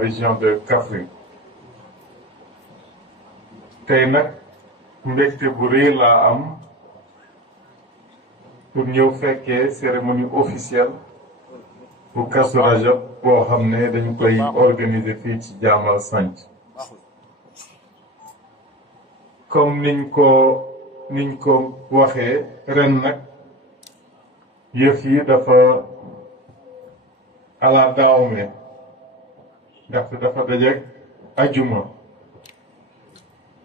région de Kaffrine tey nag mbégte bu rëy laa am pour ñëw fekkee cérémonie officielle bu Kazu Rajab boo xam ne dañ koy organiser fii ci Jaamal Santhie comme niñ ko waxee ren nag yëf yi dafa ala daawme ndaxte dafa dajeek ajuma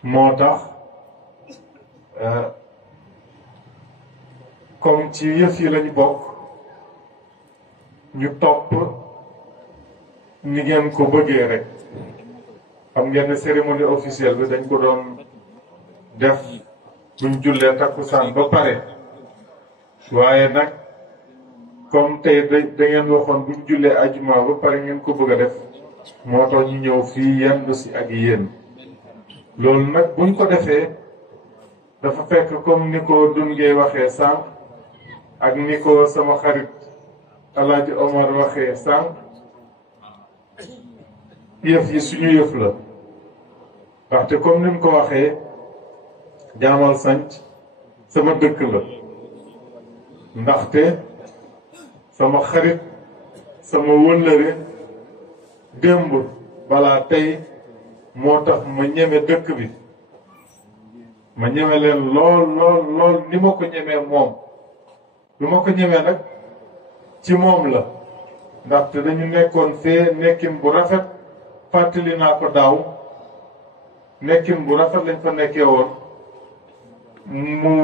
moo tax comme ci yëf yi lañu bokk ñu topp ni ngeen ko bëggee rek xam ngeen ne cérémonie officielle bi dañ ko doon def buñ jullee takkusaan ba pare waaye nag comme tey da ngeen waxoon buñ jullee ajuma ba pare ngeen ko bëgg a def moo tax ñu ñëw fii yendu si ak yéen loolu nag buñ ko defee dafa fekk comme ni ko Dungé waxee sànq ak ni ko sama xarit Alaaji Omar waxee sànq yëf yi suñu yëf la ndaxte comme ni mu ko waxee Jaamal Santhie sama dëkk la ndaxte sama xarit sama wëllëre démb balaa tey moo tax ma ñeme dëkk bi ma ñeme leen lool ni ma ko ñemee moom lu ma ko ñemee nag ci moom la ndaxte dañu nekkoon fee nekkin bu rafet fàttali naa ko daaw nekkin bu rafet lañ fa nekkee woon mu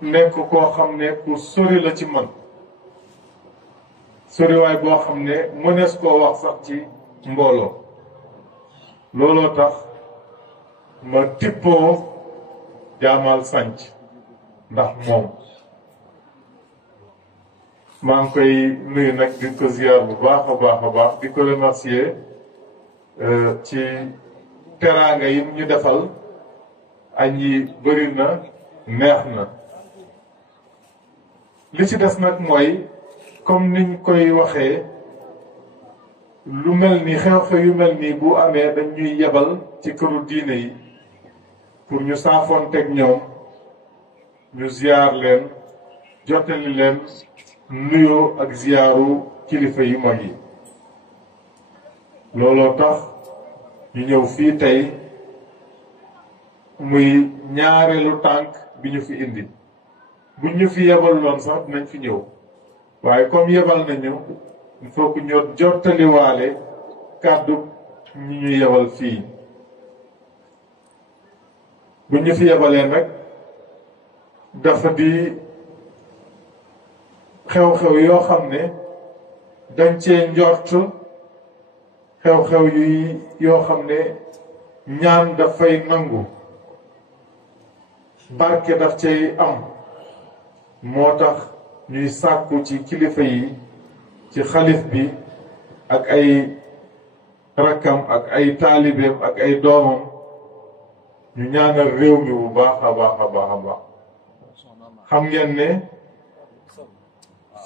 nekk koo xam ne ku sori la ci man soriwaay boo xam ne mënees koo wax sax ci mbooloo looloo tax ma tippoo Jaamal Santhie ndax moom maa ngi koy nuyu nag di ko ziar bu baax a baax di ko remercier ci teraanga yi ñu defal añ yi bëri na neex na li ci des nag mooy comme niñ koy waxee lu mel ni xew-xew yu mel nii bu amee dañ ñuy yebal ci këru diine yi pour ñu saafoonteeg ñoom ñu ziar leen jottali leen nuyoo ak ziyaaru kilifa yu mag yi looloo tax ñu ñëw fii tey muy ñaareelu tànk bi ñu fi indi buñ ñu fi yebal loon sax dinañ fi ñëw waaye comme yebal nañu il faut que ñoo jottaliwaale kàddu ñi ñu yebal fii buñ ñu fi yebalee nag dafa di xew-xew yoo xam ne dañ cee njort xew-xew yi yoo xam ne ñaan dafay nangu barke daf cay am moo tax ñuy sàkku ci kilifa yi ci xalif bi ak ay rakkam ak ay taalibeem ak ay doomam ñu ñaanal réew mi bu baax a baax xam ngeen ne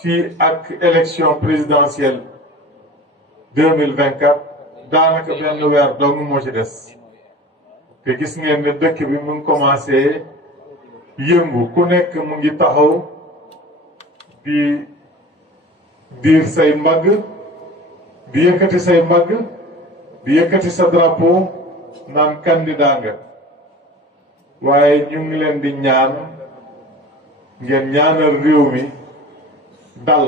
fii ak élection présidentielle 2024 daanaka benn weer dong moo ci des te gis ngeen ne dëkk bi mu ngi commencé yëngu ku nekk mu ngi taxaw di diir say mbagg di yëkkati say mbagg di yëkkati sa drapeau naan candidat nga waaye ñu ngi leen di ñaan ngeen ñaanal réew mi dal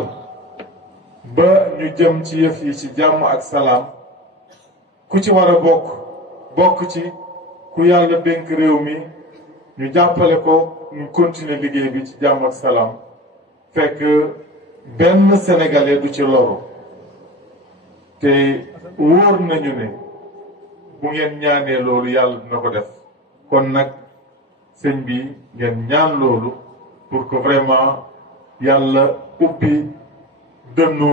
ba ñu jëm ci yëf yi ci jàmm ak salaam ku ci war a bokk ci ku yàlla dénk réew mi ñu jàppale ko ñu continuer liggéey bi ci jàmm ak salaam fekk benn sénégalais du ci loru te wóor nañu ne bu ngeen ñaanee loolu yàlla dina ko def kon nag sëñ bi ngeen ñaan loolu pour que vraiment yàlla ubbi dënnu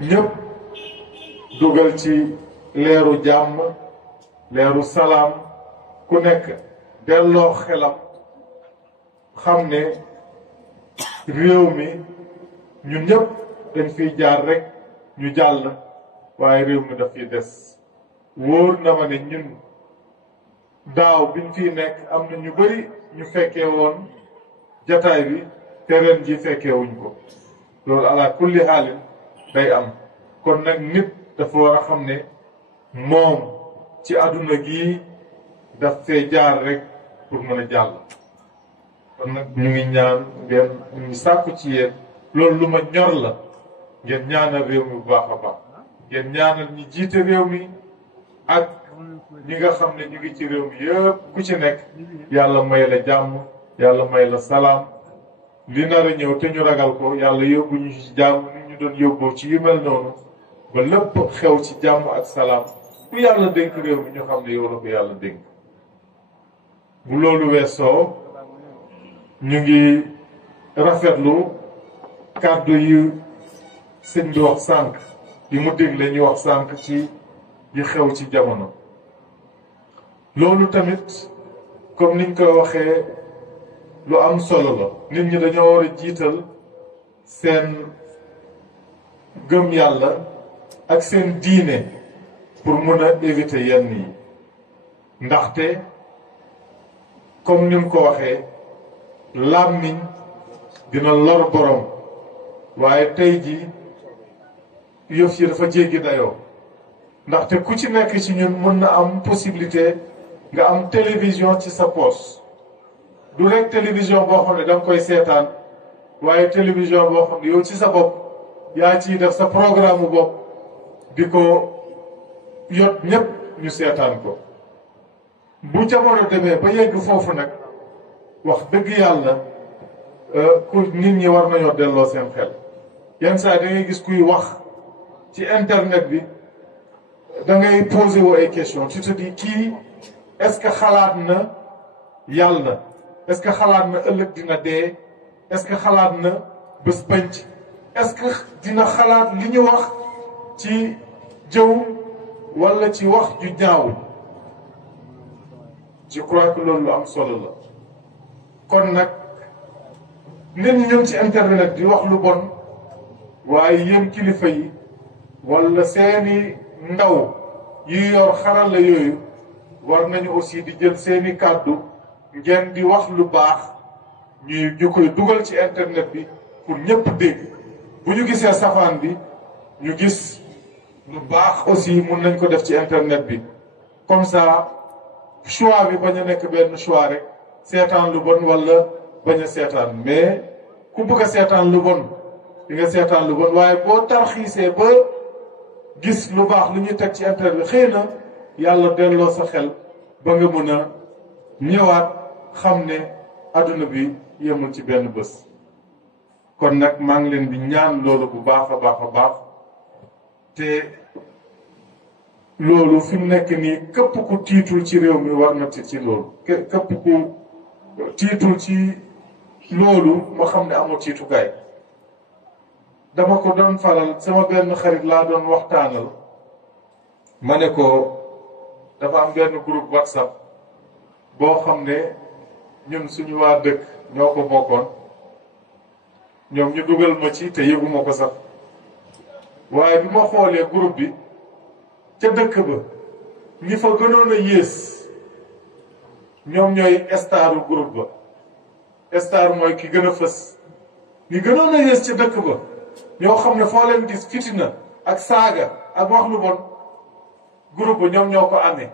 ñëpp dugal ci leeru jàmm leeru salaam ku nekk delloo xelam xam ne réew mi ñun ñëpp dañ fiy jaar rek ñu jàll waaye réew mi daf fi des wóor na ma ne ñun daaw biñ fiy nekk am na ñu bari ñu fekkee woon jataay bi te ren ji fekkee wuñ ko loolu ala kulli xaalin day am kon nag nit dafa war a xam ne moom ci àdduna gi daf fee jaar rek pour mën a jàll kon nag ñu ngi ñaan ngeen ñu ngi sàkku ci yéen loolu lu ma ñor la ngeen ñaanal réew mi bu baax a baax ngeen ñaanal ñi jiite réew mi ak ñi nga xam ne ñu ngi ci réew mi yëpp ku ci nekk yàlla may la jàmm yàlla may la salaam li nar a ñëw te ñu ragal ko yàlla yóbbu ñu ci jàmm ni ñu doon yóbboo ci yu mel noonu ba lépp xew ci jàmm ak salaam ku yàlla dénk réew mi ñu xam ne yow la ko yàlla dénk bu loolu weesoo ñu ngi rafetlu kàddu yu sëñ bi wax sànq yi mu dégle ñu wax sànq ci yi xew ci jamono loolu tamit comme niñ koy waxee lu am solo la nit ñi dañoo war a jiital seen gëm yàlla ak seen diine pour mën a éviter yenn yi ndaxte comme ni mu ko waxee làmmiñ dina lor borom waaye tey ji yëf yi dafa jéggi dayoo ndaxte ku ci nekk ci ñun mën na am possibilité nga am télévision ci sa poche du rek télévision boo xam ne da nga koy seetaan waaye télévision boo xam ne yow ci sa bopp yaa ciy def sa programme bopp di ko yot ñépp ñu seetaan ko bu jamono demee ba yegg foofu nag wax dëgg yàlla ku nit ñi war nañoo delloo seen xel yenn saa da ngay gis kuy wax ci internet bi da ngay posé wu ay question tu te dis kii est-ce que xalaat na yàlla est-ce que xalaat na ëllëg dina dee est-ce que xalaat na bés penc est-ce que dina xalaat li ñu wax ci jëw walla ci wax ju ñaaw je crois que loolu lu am solo la kon nag nit ñi ñëw ci internet di wax lu bon waaye yéen kilifa yi walla seeni ndaw yi yor xarala yooyu war nañu aussi di jël seeni kàddu ngeen di wax lu baax ñu koy dugal ci internet bi pour ñëpp dégg bu ñu gisee safaan bi ñu gis lu baax aussi mun nañ ko def ci internet bi comme ça choix bi bañ a nekk benn choix rek seetaan lu bon walla bañ a seetaan mais ku bëgg a seetaan lu bon di nga seetaan lu bon waaye boo tarxiisee ba gis lu baax lu ñuy teg ci internet bi xëy na yàlla delloo sa xel ba nga mën a ñëwaat xam ne adduna bi yemul ci benn bés kon nag maa ngi leen di ñaan loolu bu baax a baax a baax te loolu fi mu nekk nii képp ku tiitul ci réew mi war na tiit ci loolu képp ku tiitul ci loolu ma xam ne amoo tiitukaay dama ko doon faral sama benn xarit laa doon waxtaanal ma ne ko dafa am benn groupe WhatsApp boo xam ne ñun suñu waa dëkk ñoo ko bokkoon ñoom ñu dugal ma ci te yëguma ko sax waaye bi ma xoolee groupe bi ca dëkk ba ñi fa gënoon a yées ñoom ñooy staru groupe ba star mooy ki gën a fës ñi gënoon a yées ca dëkk ba ñoo xam ne foo leen gis fitina ak saaga ak wax lu bon groupe ba ñoom ñoo ko amee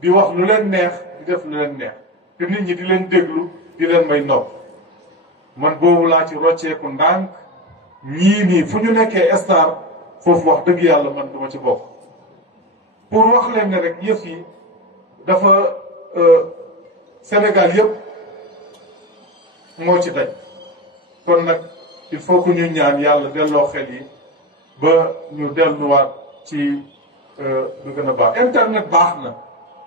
di wax lu leen neex di def lu leen neex te nit ñi di leen déglu di leen may nopp man boobu laa ci rocceeku ndànk ñii nii fu ñu nekkee star foofu wax dëgg yàlla man duma ci bokk pour wax leen ne rek yëf yi dafa Sénégal yëpp moo ci daj kon nag il faut que ñu ñaan yàlla delloo xel yi ba ñu delluwaat ci lu gën a baax internet baax na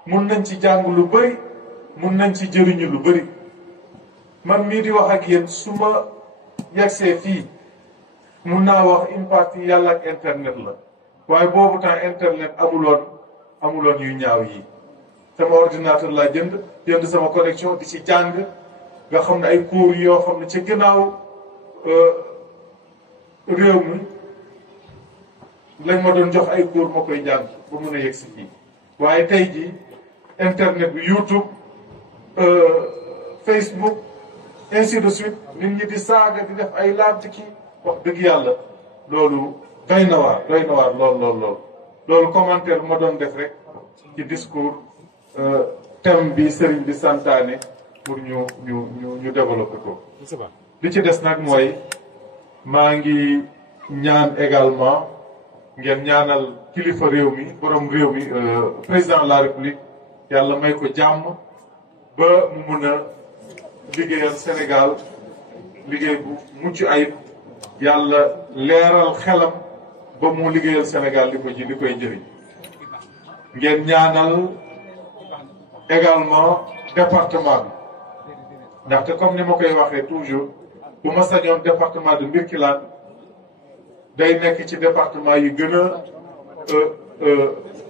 mun nañ ci jàng lu bëri mun nañ ci jëriñu lu bëri man mii di wax ak yéen su ma yegsee fii mun naa wax une partie yàlla ak internet la waaye boobu temps internet amuloon yu ñaaw yi sama ordinateur laa jënd sama connexion di ci jàng nga xam ne ay cours yoo xam ne ca gannaaw réew mi lañ ma doon jox ay cours ma koy jàng ba mun a yegg si fii waaye tey ji internet bi YouTube Facebook ainsi de suite nit ñi di saaga di def ay laaj kii wax dëgg yàlla loolu doy na waar loolu commentaire bu ma doon def rek ci discours thème bi sëriñ bi santaane pour ñu développer ko. li ci des nag mooy maa ngi ñaan également ngeen ñaanal kilifa réew mi borom réew mi président de la république yàlla may ko jàmm ba mu mun a liggéeyal Sénégal liggéey bu mucc ayib yàlla leeral xelam ba mu liggéeyal Sénégal li koy jëriñ ngeen ñaanal également département bi ndaxte comme ni ma koy waxee toujours bu ma sañoon département de Birkelane day nekk ci département yi gën a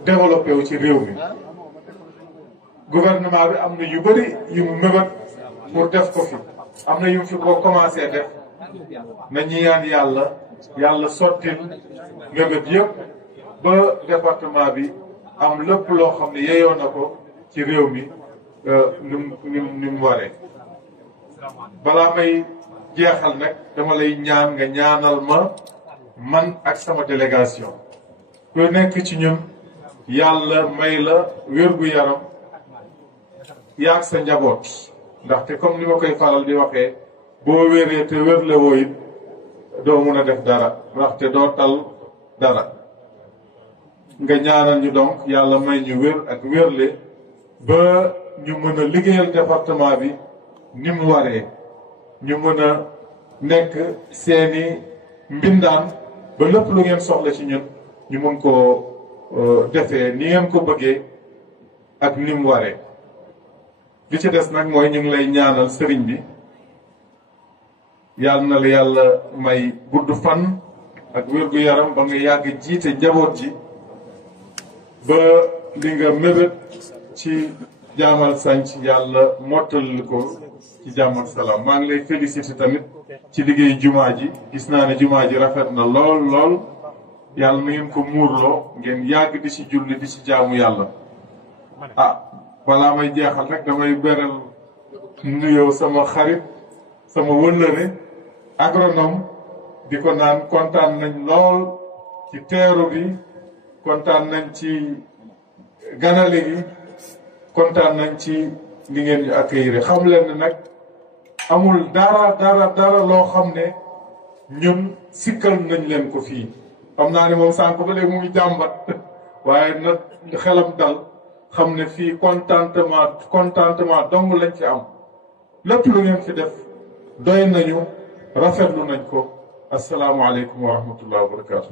développé wu ci réew mi gouvernement bi am na yu bëri yu mu mëbët pour def ko fi am na yu fi ko commencé def nañu ñaan yàlla sottil mëbët yëpp ba département bi am lépp loo xam ne yeyoo na ko ci réew mi ni mu waree balaa may jeexal nag dama lay ñaan nga ñaanal ma man ak sama délégation ku nekk ci ñun yàlla may la wér-gu-yaram yaag sa njaboot ndaxte comme ni ma koy faral di waxee boo wéree te wér la woo it doo mun a def dara ndaxte doo tal dara nga ñaanal ñu donc yàlla may ñu wér ak wérle ba ñu mën a liggéeyal département bi ni mu waree ñu mën a nekk seeni mbindaan ba lépp lu ngeen soxla ci ñun ñu mën koo defee ni ngeen ko bëggee ak ni mu waree li ci des nag mooy ñu ngi lay ñaanal sëriñ bi yàlla na la yàlla may gudd fan ak wér-gu-yaram ba nga yàgg jiite njaboot ji ba li nga mébét ci jaamal sanc yàlla mottal ko ci jàmm ak salaam maa ngi lay féliciter tamit ci liggéey jumaa ji gis naa ne jumaa ji rafet na lool yàlla na ngeen ko muurloo ngeen yàgg di ci julli di ci jaamu yàlla balaa may jeexal nag damay beral nuyoo sama xarit sama wëllëre agronome di ko naan kontaan nañ lool ci teeru bi kontaan nañ ci ganale gi kontaan nañ ci li ngeen ñu accueillir xam leen ne nag amul dara loo xam ne ñun sikkal nañ leen ko fii xam naa ne moom sànq ba léegi mu ngi jàmbat waaye nag xelam dal xam ne fii contentement dong lañ ci am lépp lu ngeen fi def doy nañu rafetlu nañ ko asalaamaaleykum wa rahmatullah wa barakaatu.